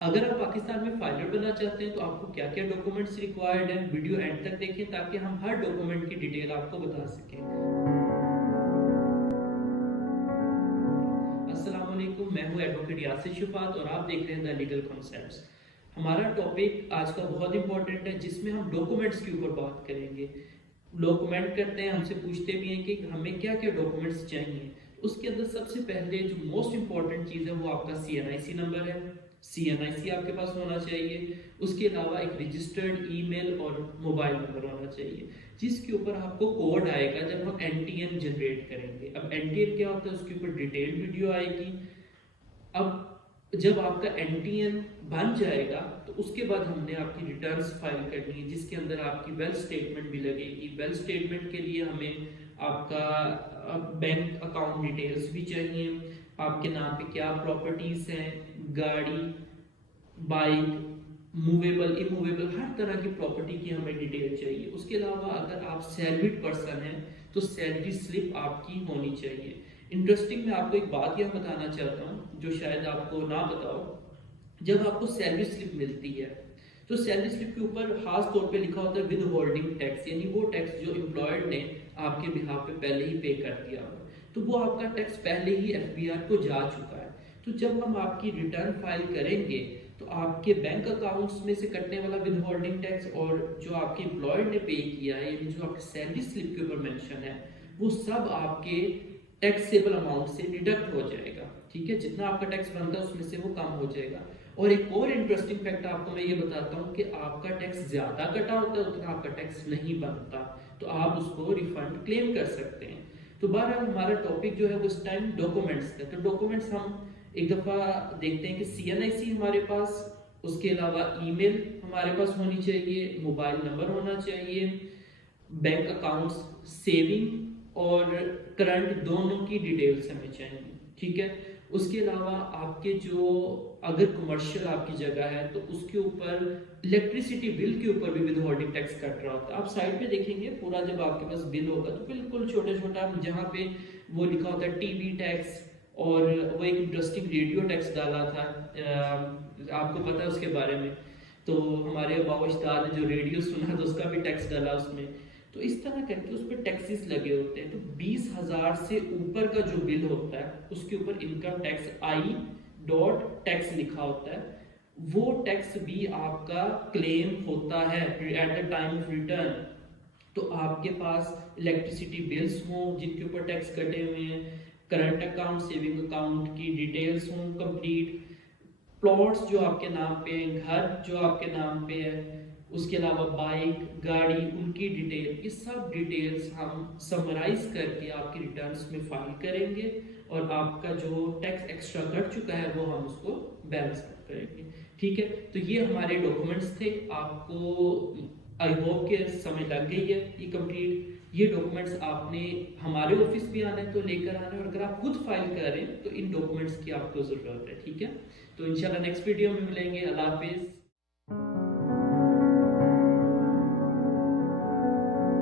اگر آپ پاکستان میں فائلر بننا چاہتے ہیں تو آپ کو کیا کیا ڈاکومنٹس ریکوائرڈ ہیں، ویڈیو اینڈ تک دیکھیں تاکہ ہم ہر ڈاکومنٹ کی ڈیٹیل آپ کو بتا سکیں۔ السلام علیکم، میں ہوں ایڈوکیٹ یاسر شفاعت اور آپ دیکھ رہے ہیں دا لیگل کانسیپٹس۔ ہمارا ٹاپک آج کا بہت امپورٹنٹ ہے جس میں ہم ڈاکومنٹس کے اوپر بات کریں گے۔ لوگ کمنٹ کرتے ہیں، ہم سے پوچھتے بھی ہیں کہ ہمیں کیا کیا ڈاکومنٹس چاہیے۔ اس کے اندر سب سے پہلے جو موسٹ امپورٹنٹ چیز ہے وہ آپ کا CNIC نمبر ہے۔ CNIC آپ کے پاس ہونا چاہیے۔ اس کے علاوہ ایک رجسٹرڈ ای میل اور موبائل نمبر ہونا چاہیے جس کے اوپر آپ کو کوڈ آئے گا جب ہم NTN جنریٹ کریں گے۔ اب NTN کیا ہوتا ہے، اس کے اوپر ڈیٹیل ویڈیو آئے گی۔ اب جب آپ کا NTN بن جائے گا تو اس کے بعد ہم نے آپ کی ریٹرنز فائل کرنی ہے جس کے اندر آپ کی ویلتھ اسٹیٹمنٹ بھی لگے گی۔ ویلتھ اسٹیٹمنٹ کے لیے ہمیں آپ کا بینک اکاؤنٹ ڈیٹیلز بھی چاہیے، آپ کے نام پہ کیا پراپرٹیز ہیں، گاڑی، بائک، موویبل اموویبل، ہر طرح کی پراپرٹی کی ہمیں ڈیٹیل چاہیے۔ اس کے علاوہ اگر آپ سیلریڈ پرسن ہیں تو سیلری سلپ آپ کی ہونی چاہیے۔ انٹرسٹنگ میں آپ کو ایک بات یہ بتانا چاہتا ہوں جو شاید آپ کو نہ بتاؤ، جب آپ کو سیلری سلپ ملتی ہے تو سیلری سلپ کے اوپر خاص طور پہ لکھا ہوتا ہے ود ہولڈنگ ٹیکس، یعنی وہ ٹیکس جو امپلائڈ نے آپ کے بہاف پہ پہلے ہی پے کر دیا ہو، تو وہ آپ کا ٹیکس پہلے ہی FBR کو جا چکا ہے۔ تو جب ہم آپ کی ریٹرن فائل کریں گے تو آپ کے بینک اکاؤنٹس میں سے کٹنے والا ود ہولڈنگ ٹیکس اور جو آپ کے امپلائڈ نے پے کیا ہے، یعنی جو آپ کی سیلری سلپ کے اوپر مینشن ہے، وہ سب آپ کے ٹیکسیبل اماؤنٹ سے ڈیڈکٹ ہو جائے گا۔ ٹھیک ہے، جتنا آپ کا ٹیکس بنتا ہے اس میں سے وہ کم ہو جائے گا۔ اور ایک اور انٹرسٹنگ فیکٹ آپ کو میں یہ بتاتا ہوں کہ آپ کا ٹیکس زیادہ کٹا ہوتا ہے اتنا آپ کا ٹیکس نہیں بنتا، تو آپ اس کو ریفنڈ کلیم کر سکتے ہیں۔ تو بہرحال ہمارا ٹاپک جو ہے وہ اس ٹائم ڈاکومنٹس کا، تو ڈاکومنٹس ہم ایک دفعہ دیکھتے ہیں کہ CNIC ہمارے پاس، اس کے علاوہ ای میل ہمارے پاس ہونی چاہیے، موبائل نمبر ہونا چاہیے، بینک اکاؤنٹس سیونگ اور کرنٹ دونوں کی ڈیٹیلز ہمیں چاہیے۔ ٹھیک ہے، اس کے علاوہ آپ کے جو اگر کمرشل آپ کی جگہ ہے تو اس کے اوپر الیکٹریسٹی بل کے اوپر بھی ود ہولڈنگ ٹیکس کٹ رہا ہوتا ہے۔ آپ سائڈ پہ دیکھیں گے پورا جب آپ کے پاس بل ہوگا تو بالکل چھوٹا چھوٹا جہاں پہ وہ لکھا ہوتا ہے TV ٹیکس، اور وہ ایک انٹرسٹنگ ریڈیو ٹیکس ڈالا تھا، آپ کو پتا ہے اس کے بارے میں، تو ہمارے ابا و اجداد نے جو ریڈیو سنا تو اس کا بھی ٹیکس ڈالا اس میں۔ تو اس طرح کر کے اس پہ ٹیکسز لگے ہوتے ہیں۔ تو 20,000 سے اوپر کا جو بل ہوتا ہے اس کے اوپر انکم ٹیکس I.ٹیکس لکھا ہوتا ہے، وہ ٹیکس بھی آپ کا کلیم ہوتا ہے at the time of return. تو آپ کے پاس الیکٹریسٹی بلز ہوں جن کے اوپر ٹیکس کٹے ہوئے ہیں، کرنٹ اکاؤنٹ سیونگ اکاؤنٹ کی ڈیٹیلز ہوں کمپلیٹ، پلاٹس جو آپ کے نام پہ ہیں، گھر جو آپ کے نام پہ ہے، اس کے علاوہ بائک، گاڑی، ان کی ڈیٹیل، یہ سب ڈیٹیلز ہم سمرائز کر کے آپ کی ریٹرنز میں فائل کریں گے اور آپ کا جو ٹیکس ایکسٹرا کٹ چکا ہے وہ ہم اس کو بیلنس کریں گے۔ ٹھیک ہے، تو یہ ہمارے ڈاکومنٹس تھے۔ آپ کو آئی ہوپ کہ سمجھ لگ گئی ہے یہ کمپلیٹ۔ یہ ڈاکومنٹس آپ نے ہمارے آفس بھی آنا ہے تو لے کر آنا ہے، اور اگر آپ خود فائل کر رہے ہیں تو ان ڈاکومنٹس کی آپ کو ضرورت ہے۔ ٹھیک ہے، تو انشاءاللہ نیکسٹ ویڈیو میں ملیں گے۔ اللہ حافظ۔